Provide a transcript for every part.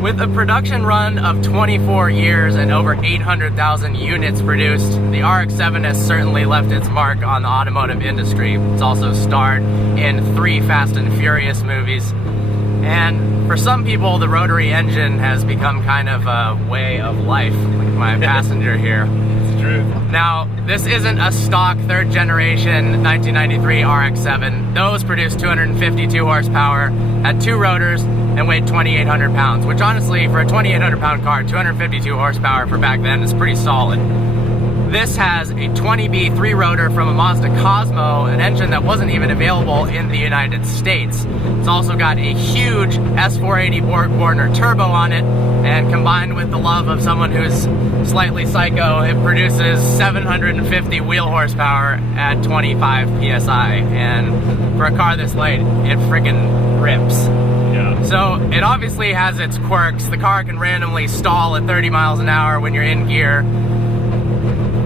With a production run of 24 years and over 800,000 units produced, the RX-7 has certainly left its mark on the automotive industry. It's also starred in 3 Fast and Furious movies. And for some people, the rotary engine has become kind of a way of life, like my passenger here. It's true. Now, this isn't a stock 3rd generation 1993 RX-7. Those produced 252 horsepower, had 2 rotors, and weighed 2,800 pounds, which honestly, for a 2,800 pound car, 252 horsepower for back then is pretty solid. This has a 20B 3-rotor from a Mazda Cosmo, an engine that wasn't even available in the United States. It's also got a huge S480 Borg-Warner turbo on it, and combined with the love of someone who's slightly psycho, it produces 750 wheel horsepower at 25 PSI, and for a car this light, it freaking rips. Yeah. So it obviously has its quirks. The car can randomly stall at 30 miles an hour when you're in gear.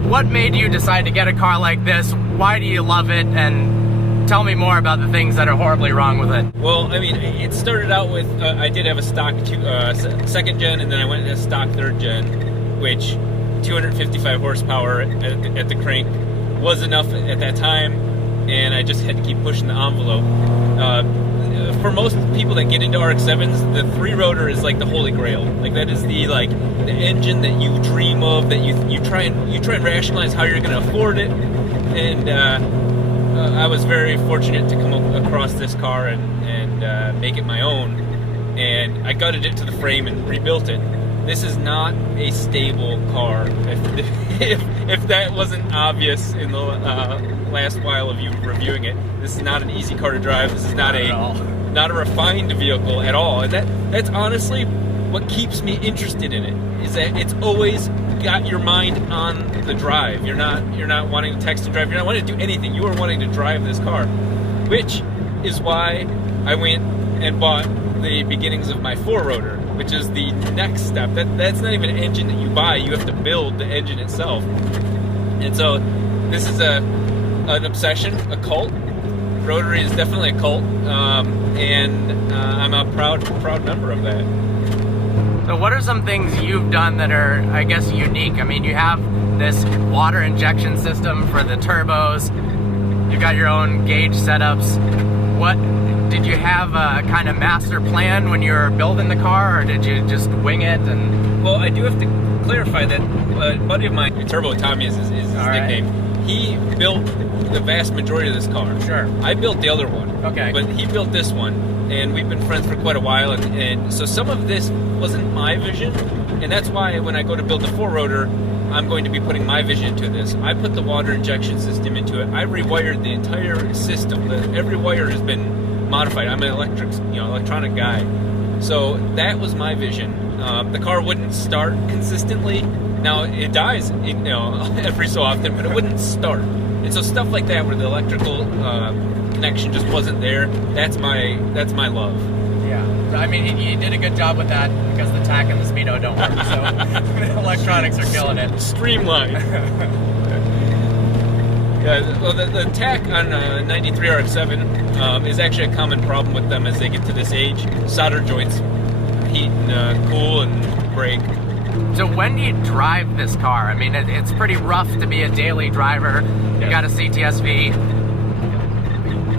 What made you decide to get a car like this? Why do you love it? And tell me more about the things that are horribly wrong with it. Well, I mean, it started out with, I did have a stock 2nd gen, and then I went into stock 3rd gen, which 255 horsepower at the crank was enough at that time, and I just had to keep pushing the envelope. For most people that get into RX-7s, the 3-rotor is like the holy grail. Like, that is the engine that you dream of, that you try and rationalize how you're going to afford it. And I was very fortunate to come across this car and make it my own. And I gutted it to the frame and rebuilt it. This is not a stable car. If that wasn't obvious in the last while of you reviewing it, this is not an easy car to drive. This is not a refined vehicle at all. And that's honestly what keeps me interested in it, is that it's always got your mind on the drive. You're not wanting to text and drive. You're not wanting to do anything. You are wanting to drive this car, which is why I went and bought the beginnings of my 4-rotor, which is the next step. That's not even an engine that you buy. You have to build the engine itself. And so this is an obsession, a cult. Rotary is definitely a cult, and I'm a proud member of that. So what are some things you've done that are, I guess, unique? I mean, you have this water injection system for the turbos. You've got your own gauge setups. What did you have a kind of master plan when you were building the car, or did you just wing it? And well, I do have to clarify that a buddy of mine, Turbo Tommy is his nickname. He built the vast majority of this car. Sure. I built the other one. Okay. But he built this one, and we've been friends for quite a while, and so some of this wasn't my vision, and that's why when I go to build the 4-rotor, I'm going to be putting my vision into this. I put the water injection system into it. I rewired the entire system. Every wire has been modified. I'm an electronic guy. So that was my vision. The car wouldn't start consistently. Now it dies, every so often, but it wouldn't start. And so stuff like that, where the electrical connection just wasn't there, that's my love. Yeah, I mean, you did a good job with that, because the tack and the speedo don't work, so the electronics are killing it. Streamlined. Yeah, well, the tack on a 93 RX-7 is actually a common problem with them as they get to this age. Solder joints heat and cool and break. So when do you drive this car? I mean, it's pretty rough to be a daily driver. You got a CTSV.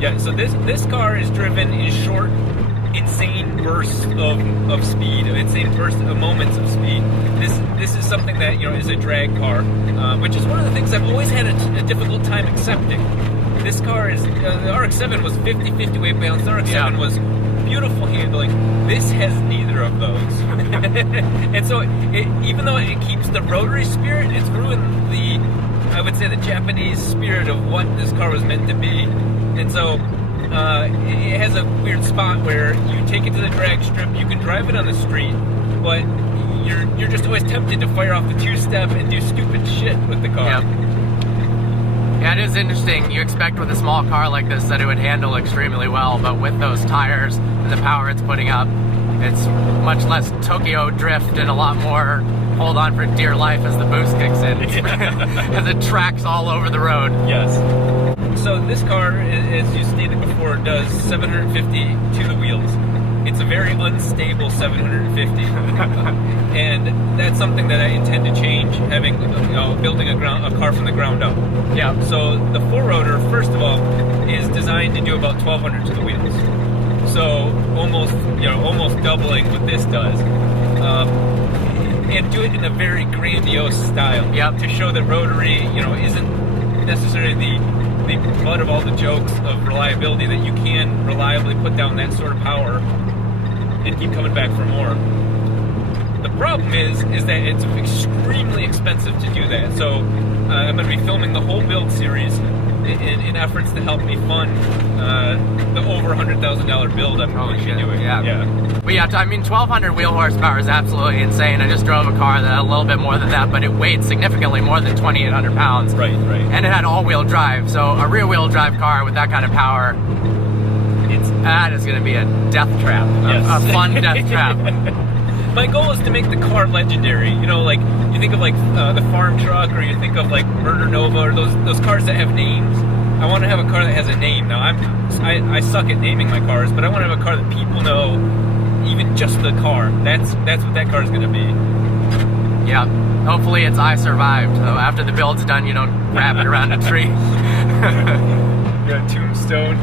Yeah, so this car is driven in short, insane bursts of speed, insane bursts of moments of speed. This is something that is a drag car, which is one of the things I've always had a difficult time accepting. This car is the RX-7 was 50 weight balance. The RX-7 was beautiful handling. This has neither of those, and so even though it keeps the rotary spirit, it's ruined I would say the Japanese spirit of what this car was meant to be. And so it has a weird spot where you take it to the drag strip, you can drive it on the street, but you're just always tempted to fire off the 2-step and do stupid shit with the car. Yep. Yeah, it is interesting. You expect with a small car like this that it would handle extremely well, but with those tires and the power it's putting up, it's much less Tokyo drift and a lot more hold on for dear life as the boost kicks in. As it tracks all over the road. Yes. So this car, as you stated before, does 750 to the wheels. it's a very unstable 750, and that's something that I intend to change. Having building a car from the ground up. Yeah. So the 4-rotor, first of all, is designed to do about 1,200 to the wheels. So almost doubling what this does, and do it in a very grandiose style. Yep. To show that rotary, isn't necessarily the butt of all the jokes of reliability, that you can reliably put down that sort of power and keep coming back for more. The problem is that it's extremely expensive to do that. So I'm going to be filming the whole build series in efforts to help me fund the over $100,000 build I'm going to be doing. Yeah. But yeah, I mean, 1,200 wheel horsepower is absolutely insane. I just drove a car that had a little bit more than that, but it weighed significantly more than 2,800 pounds. Right. And it had all-wheel drive, so a rear-wheel drive car with that kind of power, that is going to be a death trap, a fun death trap. My goal is to make the car legendary. Like you think of like the farm truck, or you think of like Murder Nova, or those cars that have names. I want to have a car that has a name. Now I suck at naming my cars, but I want to have a car that people know, even just the car. That's what that car is going to be. Yeah. Hopefully it's I survived. So after the build's done, you don't grab it around a tree. Yeah, tombstone.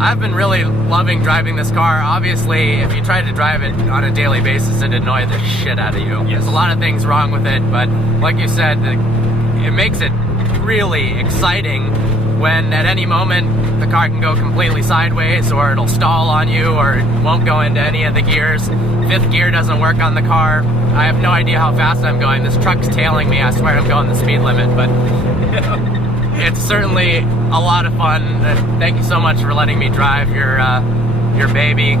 I've been really loving driving this car. Obviously, if you tried to drive it on a daily basis, it'd annoy the shit out of you. Yes. There's a lot of things wrong with it, but like you said, it makes it really exciting when at any moment the car can go completely sideways, or it'll stall on you, or it won't go into any of the gears. Fifth gear doesn't work on the car. I have no idea how fast I'm going. This truck's tailing me. I swear I'm going the speed limit, but it's certainly a lot of fun. Thank you so much for letting me drive your baby.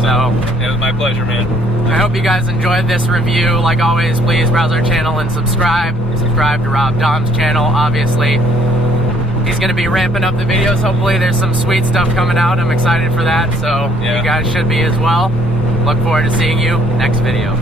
So it was my pleasure, man. I hope you guys enjoyed this review. Like always, please browse our channel and subscribe. Subscribe to Rob Dahm's channel, obviously. He's going to be ramping up the videos. Hopefully there's some sweet stuff coming out. I'm excited for that, so yeah. You guys should be as well. Look forward to seeing you next video.